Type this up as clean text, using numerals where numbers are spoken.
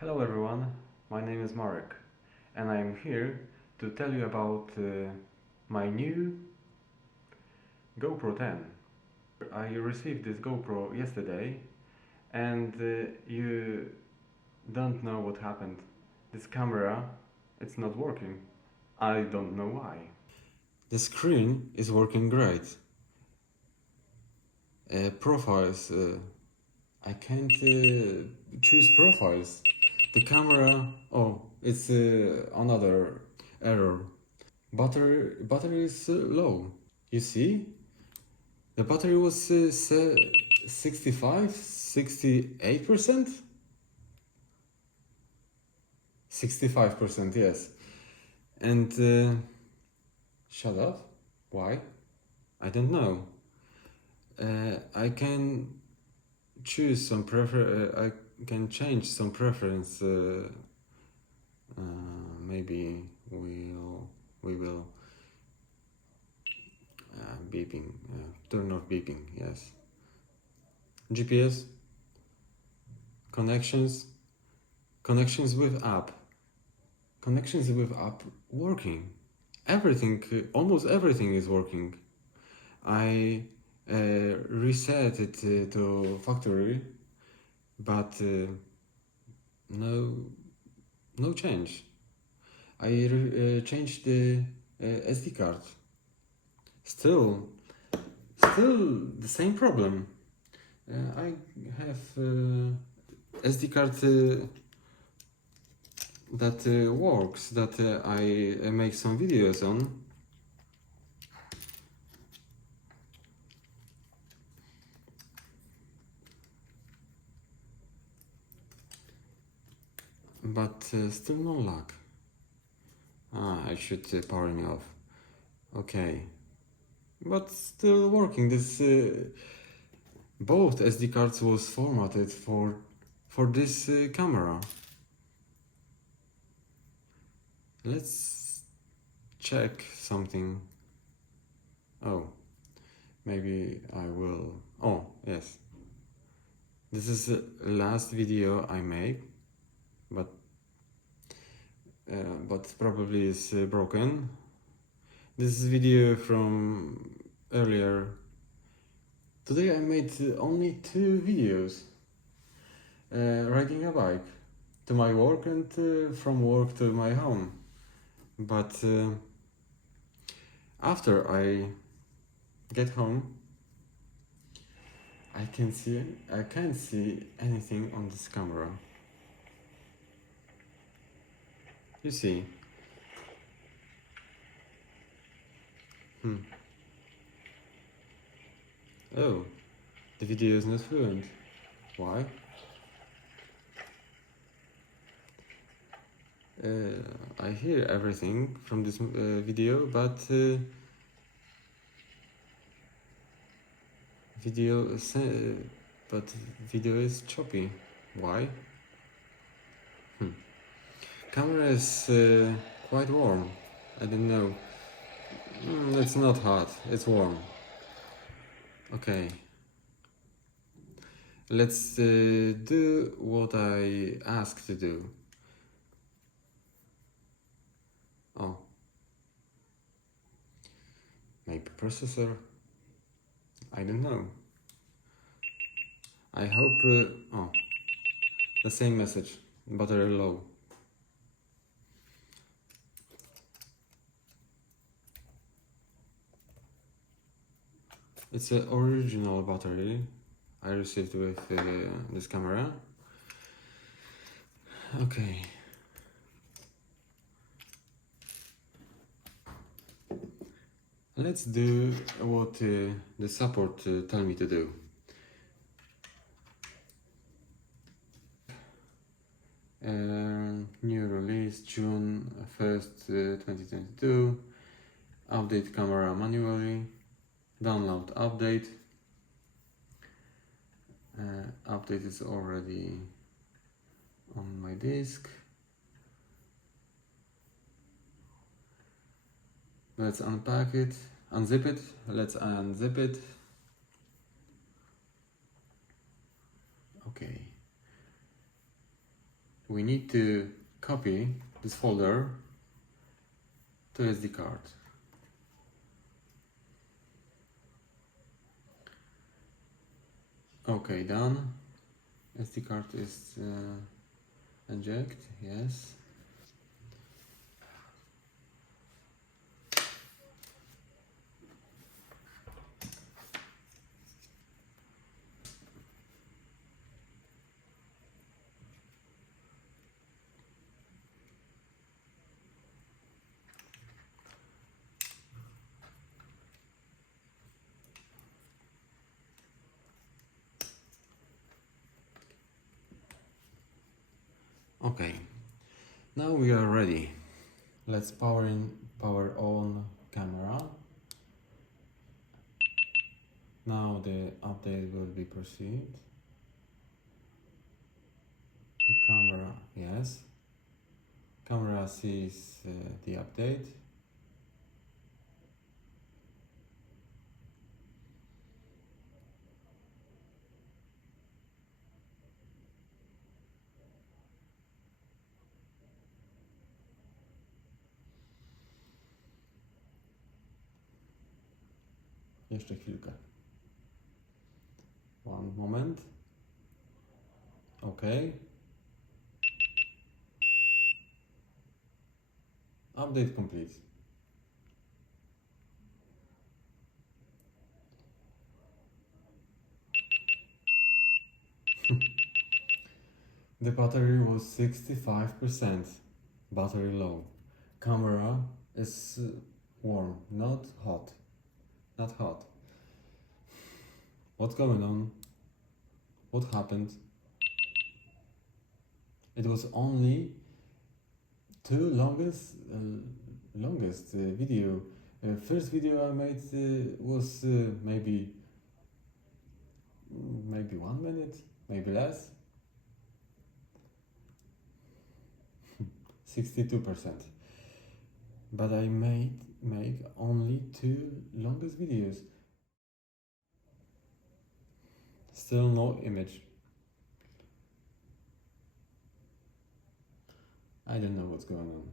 Hello everyone, my name is Marek and I am here to tell you about my new GoPro 10. I received this GoPro yesterday and you don't know what happened. This camera, it's not working. I don't know why. The screen is working great. Profiles, I can't choose profiles. The camera, oh, it's another error. Battery is low. You see? The battery was 65, 68%? 65%, yes. And shut up. Why? I don't know. I can choose some I can change some preference. Maybe we will beeping. Turn off beeping. Yes. GPS connections with app working. Everything, almost everything is working. I reset it to factory, but no change. I changed the SD card. Still the same problem. I have SD card that works, that I make some videos on. But still no luck. I should power me off. Okay. But still working. This both SD cards was formatted for this camera. Let's check something. Oh, maybe I will. Oh, yes. This is the last video I made, but probably is broken. This is video from earlier. Today I made only 2 videos. Riding a bike to my work and from work to my home. But after I get home, I can't see anything on this camera. You see. Oh, the video is not fluent. Why? I hear everything from this video, but video is choppy. Why? Camera is quite warm. I don't know. It's not hot. It's warm. Okay. Let's do what I asked to do. Oh. Maybe processor? I don't know. I hope... oh. The same message. Battery low. It's an original battery I received with this camera. Okay. Let's do what the support tell me to do. New release June 1st, 2022. Update camera manually. Download update. Update is already on my disk. Let's unpack it, unzip it. Let's unzip it. Okay. we need to copy this folder to SD card. Okay, done. SD card is eject, yes. Okay, now we are ready. Let's power on camera. Now the update will be proceed. The camera, yes. Camera sees the update. Jeszcze chwilkę. One moment. Okay. Update complete. The battery was 65%. Battery low. Camera is warm, not hot. Not hot. What's going on? What happened? It was only two longest video. First video I made was maybe 1 minute, maybe less. 62%. But I make only two longest videos. Still no image. I don't know what's going on.